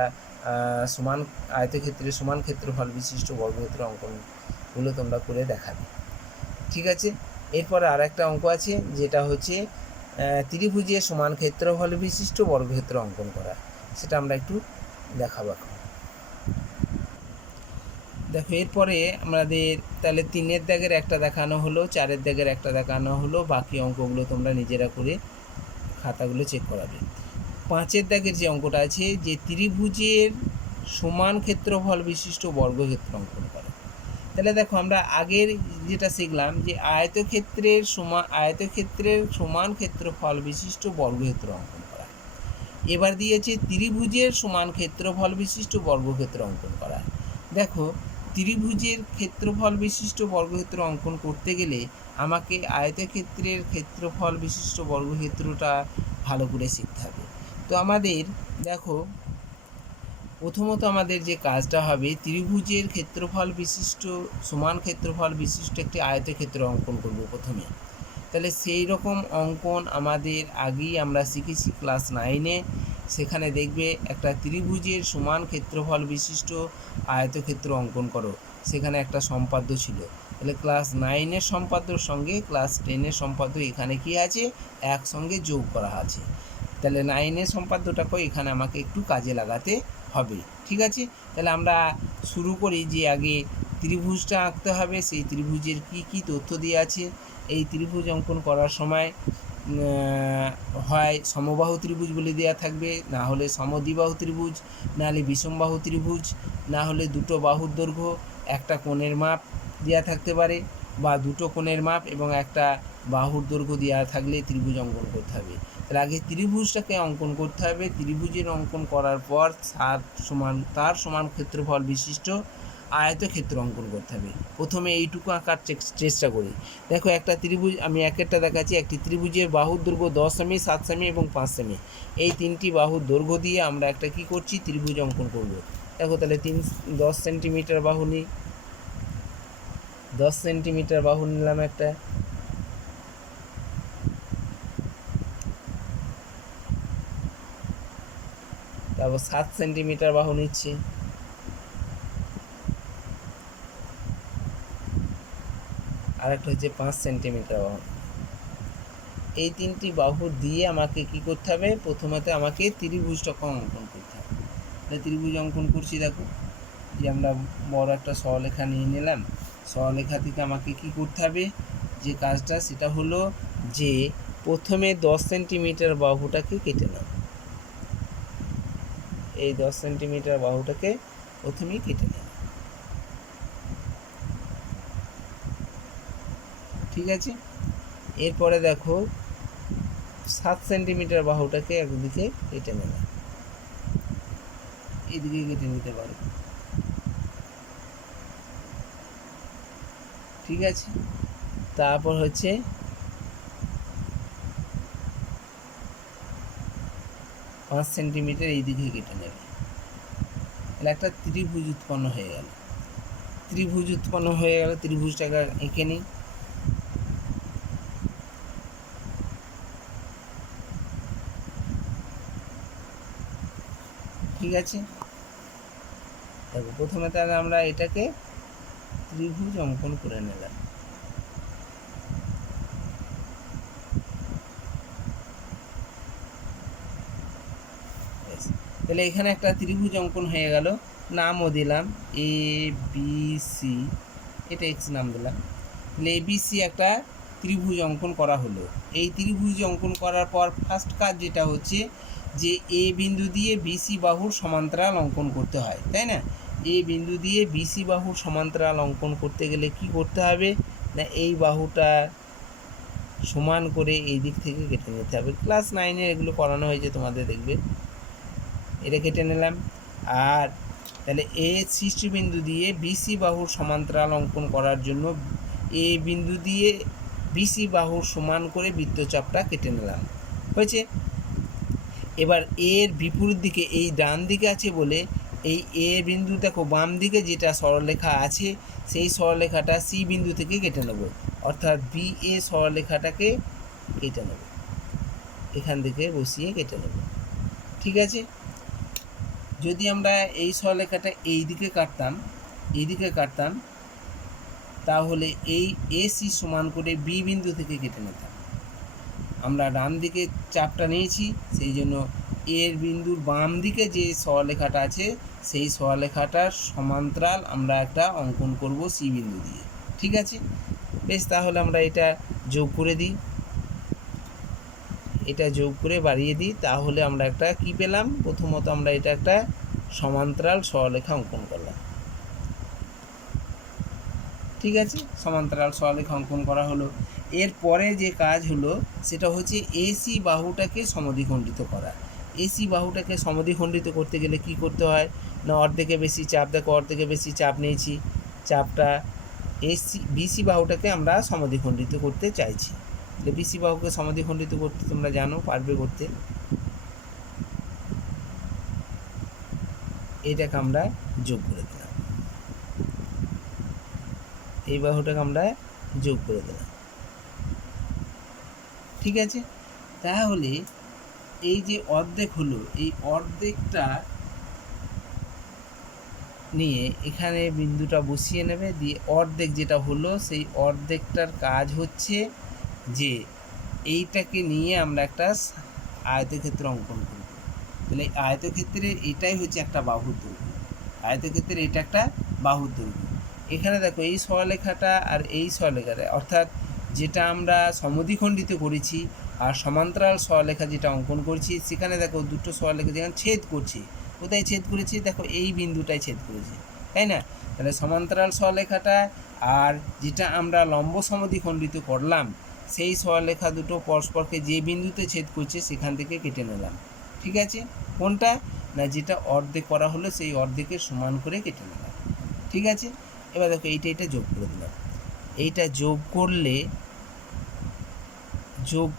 আয়তক্ষেত্রের সমান ক্ষেত্রফল বিশিষ্ট বর্গক্ষেত্র অঙ্কনগুলো তোমরা করে দেখাবে। ঠিক আছে, এরপরে আর একটা অঙ্ক আছে, যেটা হচ্ছে ত্রিভুজের সমান ক্ষেত্রফল বিশিষ্ট বর্গক্ষেত্র অঙ্কন করা। সেটা আমরা একটু দেখাবো। দেখো, এরপরে আমাদের তাহলে 3-এর দাগের একটা দেখানো হলো, 4-এর দাগের একটা দেখানো হলো, বাকি অঙ্কগুলো তোমরা নিজেরা করে খাতাগুলো চেক করাবে। 5-এর দাগের যে অঙ্কটা আছে, যে ত্রিভুজের সমান ক্ষেত্রফল বিশিষ্ট বর্গক্ষেত্র অঙ্কন করা। তাহলে দেখো, আমরা আগের যেটা শিখলাম যে আয়তক্ষেত্রের সমান ক্ষেত্রফল বিশিষ্ট বর্গক্ষেত্র অঙ্কন করা। এবার দিয়েছে ত্রিভুজের সমান ক্ষেত্রফল বিশিষ্ট বর্গক্ষেত্র অঙ্কন করা। দেখো, ত্রিভুজের ক্ষেত্রফল বিশিষ্ট বর্গক্ষেত্র অঙ্কন করতে গেলে আমাকে আয়তক্ষেত্রের ক্ষেত্রফল বিশিষ্ট বর্গক্ষেত্রটা ভালো করে শিখতে হবে। তো আমাদের দেখো, প্রথমত আমাদের যে কাজটা হবে, ত্রিভুজের সমান ক্ষেত্রফল বিশিষ্ট একটি আয়তক্ষেত্র অঙ্কন করব প্রথমে। তাহলে সেই রকম অঙ্কন আমাদের আগেই আমরা শিখেছি ক্লাস 9-এ। সেখানে দেখবে একটা ত্রিভুজের সমান ক্ষেত্রফল বিশিষ্ট আয়তক্ষেত্র অঙ্কন করো, সেখানে একটা সম্পাদ্য ছিল। তাহলে ক্লাস 9-এর সম্পাদ্যর সঙ্গে ক্লাস 10-এর সম্পাদ্য এখানে কি আছে, একসঙ্গে যোগ করা আছে। তাহলে 9-এর সম্পাদ্যটাকে এখানে আমাকে একটু কাজে লাগাতে হবে। ঠিক আছে, তাহলে আমরা শুরু করি যে আগে ত্রিভুজটা আঁকতে হবে। সেই ত্রিভুজের কি কি তথ্য দিয়ে আছে। এই ত্রিভুজ অঙ্কন করার সময় হয় সমবাহু ত্রিভুজ বলে দেওয়া থাকবে, না হলে সমদ্বিবাহু ত্রিভুজ, না হলে বিষমবাহু ত্রিভুজ, না হলে দুটো বাহুর দৈর্ঘ্য একটা কোণের মাপ দেওয়া থাকতে পারে, বা দুটো কোণের মাপ এবং একটা বাহুর দৈর্ঘ্য দেওয়া থাকলে ত্রিভুজ অঙ্কন করতে হবে। তাহলে আগে ত্রিভুজটাকে অঙ্কন করতে হবে। ত্রিভুজের অঙ্কন করার পর তার সমান ক্ষেত্রফল বিশিষ্ট আয়তক্ষেত্র অঙ্কন করতে হবে। প্রথমে এইটুকু আঁকার চেষ্টা করি। দেখো, একটা ত্রিভুজ আমি একটা দেখাচ্ছি। একটি ত্রিভুজের বাহুর দৈর্ঘ্য 10 সেমি, 7 সেমি এবং 5 সেমি। এই তিনটি বাহুর দৈর্ঘ্য দিয়ে আমরা একটা কি করছি, ত্রিভুজ অঙ্কন করব। দেখো, তাহলে 10 সেন্টিমিটার বাহু নিই। 10 সেন্টিমিটার বাহু নিলাম একটা। তারপর 7 সেন্টিমিটার বাহু নিচ্ছি। আর একটা হচ্ছে 5 সেন্টিমিটার বাহু। এই তিনটি বাহু দিয়ে আমাকে কি করতে হবে, প্রথমত আমাকে ত্রিভুজটাকে অঙ্কন করতে হবে। ত্রিভুজ অঙ্কন করছি। দেখো, যে আমরা বড় একটা সরলরেখা নিয়ে নিলাম। সরলরেখা থেকে আমাকে কি করতে হবে, যে কাজটা, সেটা হলো যে প্রথমে 10 সেন্টিমিটার বাহুটাকে কেটে নাও। এই 10 সেন্টিমিটার বাহুটাকে প্রথমেই কেটে নাও। ঠিক আছে, এরপরে দেখো 7 সেন্টিমিটার বাহুটাকে একদিকে কেটে নিলাম, এদিকে কেটে নিতে পারো। ঠিক আছে, তারপর হচ্ছে 5 সেন্টিমিটার এইদিকে কেটে নেবে। তাহলে একটা ত্রিভুজ উৎপন্ন হয়ে গেল। ত্রিভুজটাকে এঁকে নিই। ঠিক আছে, দেখো প্রথমে তাহলে আমরা এটাকে ত্রিভুজ অঙ্কন করে নিলাম। তাহলে এখানে একটা ত্রিভুজ অঙ্কন হয়ে গেল, নামও দিলাম এ বি সি, এটা এক্স নাম দিলাম। তাহলে এ বি সি একটা ত্রিভুজ অঙ্কন করা হলো। এই ত্রিভুজ অঙ্কন করার পর ফার্স্ট কাজ যেটা হচ্ছে যে এ বিন্দু দিয়ে বিসি বাহুর সমান্তরাল অঙ্কন করতে হয়, তাই না? এ বিন্দু দিয়ে বিসি বাহুর সমান্তরাল অঙ্কন করতে গেলে কি করতে হবে না, এই বাহুটা সমান করে এই দিক থেকে কেটে নিতে হবে। ক্লাস 9-এ এগুলো করানো হয়েছে তোমাদের, দেখবে। এটা কেটে নিলাম। আর তাহলে এ শীর্ষবিন্দু দিয়ে বিসি বাহুর সমান্তরাল অঙ্কন করার জন্য এ বিন্দু দিয়ে বিসি বাহুর সমান করে বৃত্তচাপটা কেটে নিলাম, হয়েছে। এবার এর বিপরীত দিকে এই ডান দিকে আছে বলে এই এ বিন্দু দেখো বাম দিকে যেটা সরলরেখা আছে সেই সরলরেখাটা সি বিন্দু থেকে কেটে নেব, অর্থাৎ বি এ সরলরেখাটাকে কেটে নেব, এখান থেকে বসিয়ে কেটে নেব, ঠিক আছে। যদি আমরা এই সরলরেখাটা এই দিকে কাটতাম তাহলে এই এসি সমান করে বি বিন্দু থেকে কেটে নিতাম। আমরা ডান দিকে চাপটা নিয়েছি, সেই জন্য এর বিন্দুর বাম দিকে যে সরলরেখাটা আছে সেই সরলরেখাটার সমান্তরাল আমরা একটা অঙ্কন করব সি বিন্দু দিয়ে, ঠিক আছে। বেশ, তাহলে আমরা এটা যোগ করে দিই, এটা যোগ করে বাড়িয়ে দিই, তাহলে আমরা একটা কি পেলাম, প্রথমত আমরা এটা একটা সমান্তরাল সরলরেখা অঙ্কন করলাম, ঠিক আছে। সমান্তরাল সরলরেখা অঙ্কন করা হলো। এরপরে যে কাজ হলো সেটা হচ্ছে এসি বাহুটাকে সমদ্বিখণ্ডিত করা। এসি বাহুটাকে সমদ্বিখণ্ডিত করতে গেলে কি করতে হয় না, অর্ধেকে বেশি চাপ, দেখো অর্ধেকে বেশি চাপ নিয়েছি, চাপটা বিসি বাহুটাকে আমরা সমদ্বিখণ্ডিত করতে চাইছি। বিসি বাহুকে সমদ্বিখণ্ডিত করতে তোমরা জানো, পারবে করতে। এটাকে আমরা যোগ করে দিলাম, এই বাহুটাকে আমরা যোগ করে দিলাম, ঠিক আছে। তাহলে এই যে অর্ধেক হলো, এই অর্ধেকটা নিয়ে এখানে বিন্দুটা বসিয়ে নেবে, দিয়ে অর্ধেক যেটা হলো সেই অর্ধেকটার কাজ হচ্ছে যে এইটাকে নিয়ে আমরা একটা আয়তক্ষেত্র অঙ্কন করব। তাহলে আয়তক্ষেত্রের এটাই হচ্ছে একটা বাহুর দৈর্ঘ্য, আয়তক্ষেত্রের এটা একটা বাহুর দৈর্ঘ্য। এখানে দেখো এই সরলরেখাটা আর এই সরলরেখাটা, অর্থাৎ যেটা আমরা সমদ্বিখণ্ডিত করেছি আর সমান্তরাল সরলরেখা যেটা অঙ্কন করছি, সেখানে দেখো দুটো সরলরেখা যেখানে ছেদ করছে, কোথায় ছেদ করেছি, দেখো এই বিন্দুটায় ছেদ করেছে, তাই না? তাহলে সমান্তরাল সরলরেখাটা আর যেটা আমরা লম্ব সমদ্বিখণ্ডিত করলাম সেই সরলরেখা দুটো পরস্পরকে যে বিন্দুতে ছেদ করছে সেখান থেকে কেটে নিলাম, ঠিক আছে। কোনটা না, যেটা অর্ধেক করা হলো সেই অর্ধেকের সমান করে কেটে নিলাম, ঠিক আছে। এবার দেখো এইটা যোগ করে দিলাম, এইটা যোগ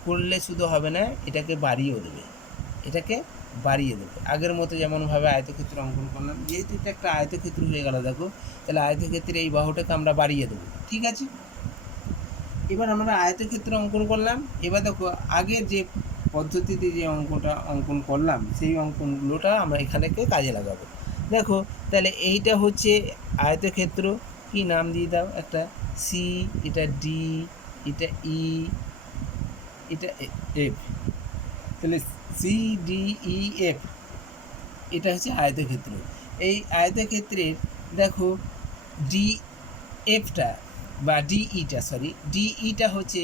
করলে শুধু হবে না, এটাকে বাড়িয়েও দেবে, আগের মতো যেমনভাবে আয়তক্ষেত্র অঙ্কন করলাম, যেহেতু এটা একটা আয়তক্ষেত্র হয়ে গেল দেখো, তাহলে আয়তক্ষেত্রে এই বাহুটাকে আমরা বাড়িয়ে দেবো, ঠিক আছে। এবার আমরা আয়তক্ষেত্র অঙ্কন করলাম। এবার দেখো আগের যে পদ্ধতিতে যে অঙ্কটা অঙ্কন করলাম সেই অঙ্কনগুলোটা আমরা এখানেকে কাজে লাগাবো। দেখো তাহলে এইটা হচ্ছে আয়তক্ষেত্র, কি নাম দিয়ে দাও একটা, সি, এটা ডি, এটা ই, এটা এফ। তাহলে সি ডি ই এফ এটা হচ্ছে আয়তক্ষেত্র। এই আয়তক্ষেত্রের দেখো ডি এফটা বা ডিইটা হচ্ছে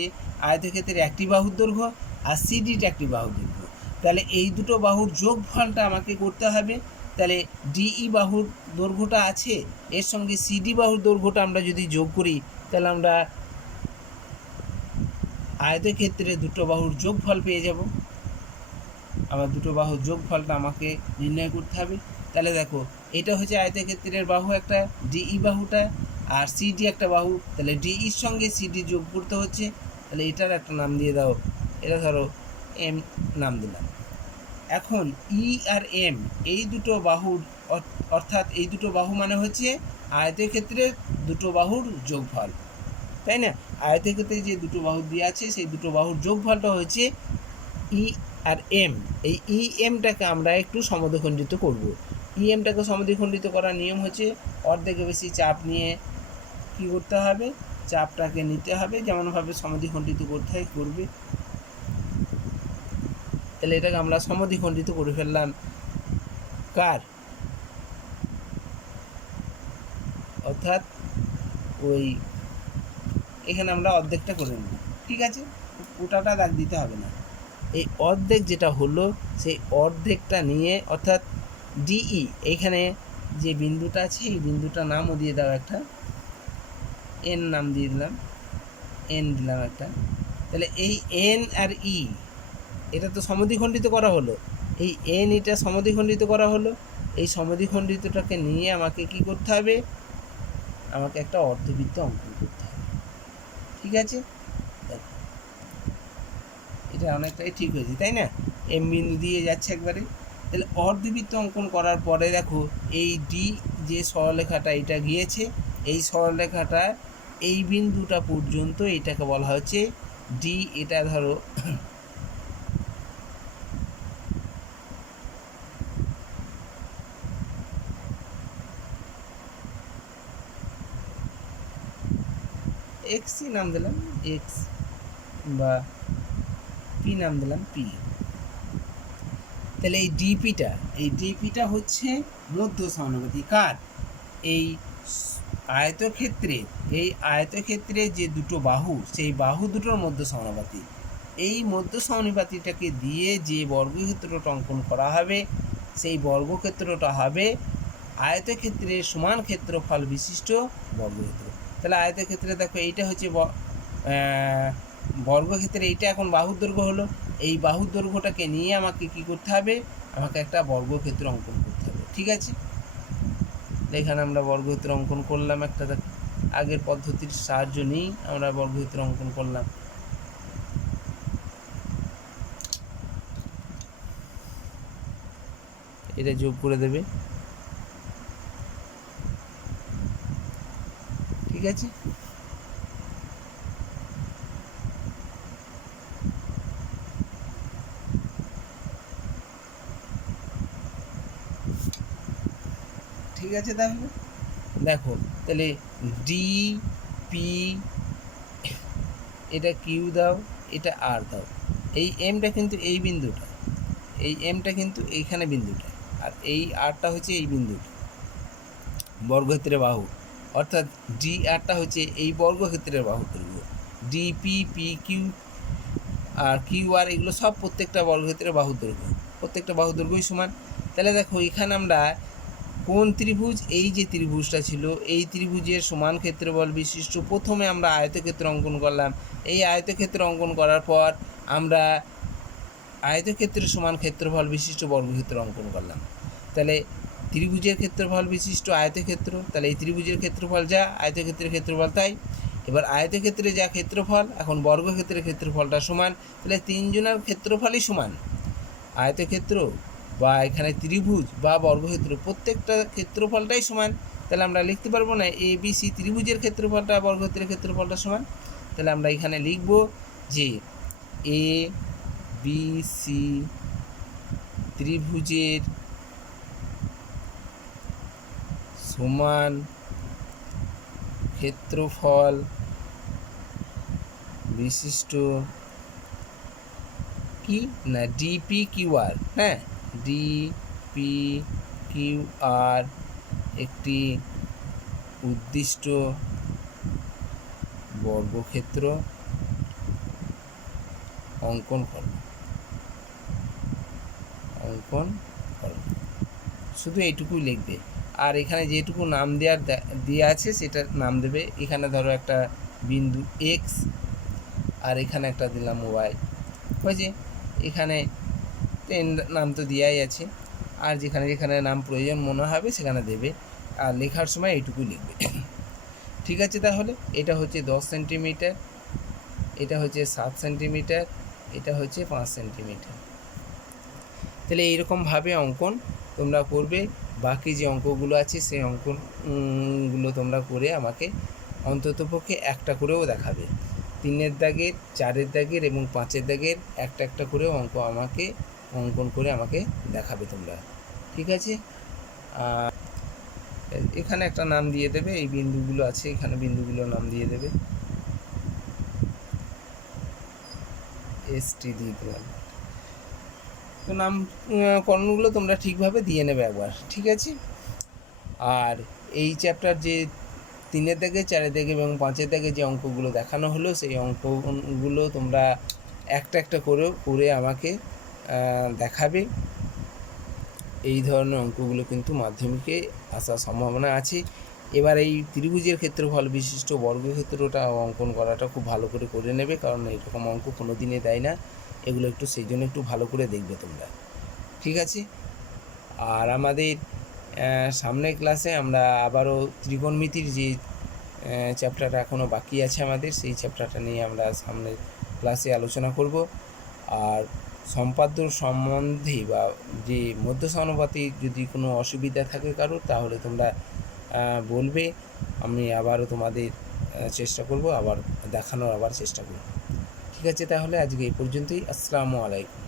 আয়তক্ষেত্রের একটি বাহুর দৈর্ঘ্য আর সিডিটা একটি বাহুর দৈর্ঘ্য। তাহলে এই দুটো বাহুর যোগফলটা আমাকে করতে হবে। তাহলে ডিই বাহুর দৈর্ঘ্যটা আছে, এর সঙ্গে সিডি বাহুর দৈর্ঘ্যটা আমরা যদি যোগ করি তাহলে আমরা আয়তক্ষেত্রে দুটো বাহুর যোগফল পেয়ে যাব। আবার দুটো বাহুর যোগফলটা আমাকে নির্ণয় করতে হবে। তাহলে দেখো এটা হচ্ছে আয়তক্ষেত্রের বাহু একটা, ডিই বাহুটা, আর সিডি একটা বাহু। তাহলে ডিইর সঙ্গে সিডি যোগ করতে হচ্ছে, তাহলে এটার একটা নাম দিয়ে দাও, এটা ধরো এম নাম দিলাম। এখন ই আর এম এই দুটো বাহুর, অর্থাৎ এই দুটো বাহু মানে হচ্ছে আয়তক্ষেত্রের দুটো বাহুর যোগফল, তাই না? আয়তক্ষেত্রে যে দুটো বাহু দিয়ে আছে সেই দুটো বাহুর যোগফলটা হচ্ছে ই আর এম। এই ই এমটাকে আমরা একটু সমদ্বিখণ্ডিত করব। ইএমটাকে সমদ্বিখণ্ডিত করার নিয়ম হচ্ছে অর্ধেকে বেশি চাপ নিয়ে কী করতে হবে, চাপটাকে নিতে হবে, যেমনভাবে সমদ্বিখণ্ডিত করতে হয় করবে। তাহলে এটাকে আমরা সমদ্বিখণ্ডিত করে ফেললাম কার, অর্থাৎ ওই এখানে আমরা অর্ধেকটা করে নেব, ঠিক আছে, পুটাটা দাগ দিতে হবে না। এই অর্ধেক যেটা হলো সেই অর্ধেকটা নিয়ে, অর্থাৎ ডিই, এইখানে যে বিন্দুটা আছে এই বিন্দুটার নামও দিয়ে দাও একটা, এন নাম দিয়ে দিলাম, এন দিলাম একটা। তাহলে এই এন আর ই এটা তো সমদ্বিখণ্ডিত করা হলো, এই এন এটা সমদ্বিখণ্ডিত করা হলো, এই সমদ্বিখণ্ডিতটাকে নিয়ে আমাকে কি করতে হবে, আমাকে একটা অর্ধবৃত্ত অঙ্কন করতে হবে, ঠিক আছে। এটা অনেকটাই ঠিক হয়েছে, তাই না, এম বিন্দু দিয়ে যাচ্ছে একবারে। তাহলে অর্ধবৃত্ত অঙ্কন করার পরে দেখো এই ডি যে সরলরেখাটা এটা গিয়েছে, এই সরলরেখাটা এই বিন্দুটা পর্যন্ত এটাকে বলা হচ্ছে ডি। এটা ধরো এক্সই নাম দিলাম, এক্স বা পি নাম দিলাম পি। তাহলে এই ডিপিটা হচ্ছে মধ্য সমানুপাতি কার, এই আয়তক্ষেত্রে যে দুটো বাহু, সেই বাহু দুটোর মধ্য সমানুপাতি। এই মধ্য সমানুপাতিটাকে দিয়ে যে বর্গক্ষেত্রটা অঙ্কন করা হবে সেই বর্গক্ষেত্রটা হবে আয়তক্ষেত্রের সমান ক্ষেত্রফল বিশিষ্ট বর্গক্ষেত্র। তাহলে আয়তক্ষেত্রে দেখো এইটা হচ্ছে বর্গক্ষেত্রে, এইটা এখন বাহুর দৈর্ঘ্য হলো, এই বাহুর দৈর্ঘ্যটাকে নিয়ে আমাকে কি করতে হবে, আমাকে একটা বর্গক্ষেত্র অঙ্কন করতে হবে, ঠিক আছে। এখানে আমরা বর্গক্ষেত্র অঙ্কন করলাম একটা, দেখো আগের পদ্ধতির সাহায্য নিয়েই আমরা বর্গক্ষেত্র অঙ্কন করলাম। এটা যোগ করে দেবে, ঠিক আছে। ঠিক আছে, তাহলে দেখো তাহলে ডি পি, এটা কিউ দাও, এটা আর দাও, এই এমটা কিন্তু এই বিন্দুটা, এই এমটা কিন্তু এইখানে বিন্দুটা, আর এই আরটা হচ্ছে এই বিন্দুটা বর্গক্ষেত্রের বাহু, অর্থাৎ ডি আরটা হচ্ছে এই বর্গক্ষেত্রের বাহু দৈর্ঘ্য। DP P Q R Q R এগুলো সব প্রত্যেকটা বর্গক্ষেত্রের বাহু দৈর্ঘ্য, প্রত্যেকটা বাহু দৈর্ঘ্যই সমান। তাহলে দেখো এখানে আমরা কোন ত্রিভুজ, এই যে ত্রিভুজটা ছিল এই ত্রিভুজের সমান ক্ষেত্রফল বিশিষ্ট প্রথমে আমরা আয়তক্ষেত্র অঙ্কন করলাম, এই আয়তক্ষেত্র অঙ্কন করার পর আমরা আয়তক্ষেত্রের সমান ক্ষেত্রফল বিশিষ্ট বর্গক্ষেত্র অঙ্কন করলাম। তাহলে ত্রিভুজের ক্ষেত্রফল বিশিষ্ট আয়তক্ষেত্র, তাহলে এই ত্রিভুজের ক্ষেত্রফল যা আয়তক্ষেত্রের ক্ষেত্রফল তাই। এবার আয়তক্ষেত্রে যা ক্ষেত্রফল, এখন বর্গক্ষেত্রের ক্ষেত্রফলটা সমান, তাহলে তিনজনের ক্ষেত্রফলই সমান, আয়তক্ষেত্র বা এখানে ত্রিভুজ বা বর্গক্ষেত্র প্রত্যেকটা ক্ষেত্রফলটাই সমান। তাহলে আমরা লিখতে পারবো না এ বি সি ত্রিভুজের ক্ষেত্রফলটা বর্গক্ষেত্রের ক্ষেত্রফলটা সমান। তাহলে আমরা এখানে লিখব যে এ বি সি ত্রিভুজের সমান ক্ষেত্রফল বিশিষ্ট কি না ডিপি কিউ আর, হ্যাঁ ডিপি কিউ আর একটি উদ্দিষ্ট বর্গক্ষেত্র অঙ্কন করো, শুধু এইটুকুই লিখবে। আর এখানে যেটুকু নাম দেওয়া আছে সেটা নাম দেবে। এখানে ধরো একটা বিন্দু এক্স আর এখানে একটা দিলাম ওয়াই, হয়েছে। এখানে নাম তো দেওয়াই আছে, আর যেখানে যেখানে নাম প্রয়োজন মনে হবে সেখানে দেবে, আর লেখার সময় এইটুকুই লিখবে, ঠিক আছে। তাহলে এটা হচ্ছে 10 সেন্টিমিটার, এটা হচ্ছে 7 সেন্টিমিটার, এটা হচ্ছে 5 সেন্টিমিটার। তাহলে এইরকমভাবে অঙ্কন তোমরা করবে। বাকি যে অঙ্কগুলো আছে সেই অঙ্কনগুলো তোমরা করে আমাকে অন্ততপক্ষে একটা করেও দেখাবে। 3-এর দাগের, 4-এর দাগের এবং 5-এর দাগের একটা একটা করেও অঙ্কন করে আমাকে দেখাবে তোমরা, ঠিক আছে। আর এখানে একটা নাম দিয়ে দেবে, এই বিন্দুগুলো আছে এখানে বিন্দুগুলো নাম দিয়ে দেবে, ST দিয়ে দিলাম। তো নামকরণগুলো তোমরা ঠিকভাবে দিয়ে নেবে একবার, ঠিক আছে। আর এই চ্যাপ্টার যে 3-এর দাগে, 4-এর দাগে এবং 5-এর দাগে যে অঙ্কগুলো দেখানো হলো, সেই অঙ্কগুলো তোমরা একটা একটা করে আমাকে দেখাবে। এই ধরনের অঙ্কগুলো কিন্তু মাধ্যমিকে আসার সম্ভাবনা আছে। এবার এই ত্রিভুজের ক্ষেত্রফল বিশিষ্ট বর্গক্ষেত্রটা অঙ্কন করাটা খুব ভালো করে নেবে, কারণ এরকম অঙ্ক কোনো দিনে দেয় না। এগুলো একটু সেই জন্য একটু ভালো করে দেখবে তোমরা, ঠিক আছে। আর আমাদের সামনের ক্লাসে আমরা আবারও ত্রিকোণমিতির যে চ্যাপ্টারটা এখনও বাকি আছে আমাদের, সেই চ্যাপ্টারটা নিয়ে আমরা সামনের ক্লাসে আলোচনা করব। আর সম্পাদ্য সম্বন্ধে বা যে মধ্য সমানুপাতে যদি কোনো অসুবিধা থাকে কারোর, তাহলে তোমরা বলবে, আমি আবারও তোমাদের চেষ্টা করব, আবার দেখানোর চেষ্টা করব, ঠিক আছে। তাহলে আজকে এই পর্যন্তই। আসসালামু আলাইকুম।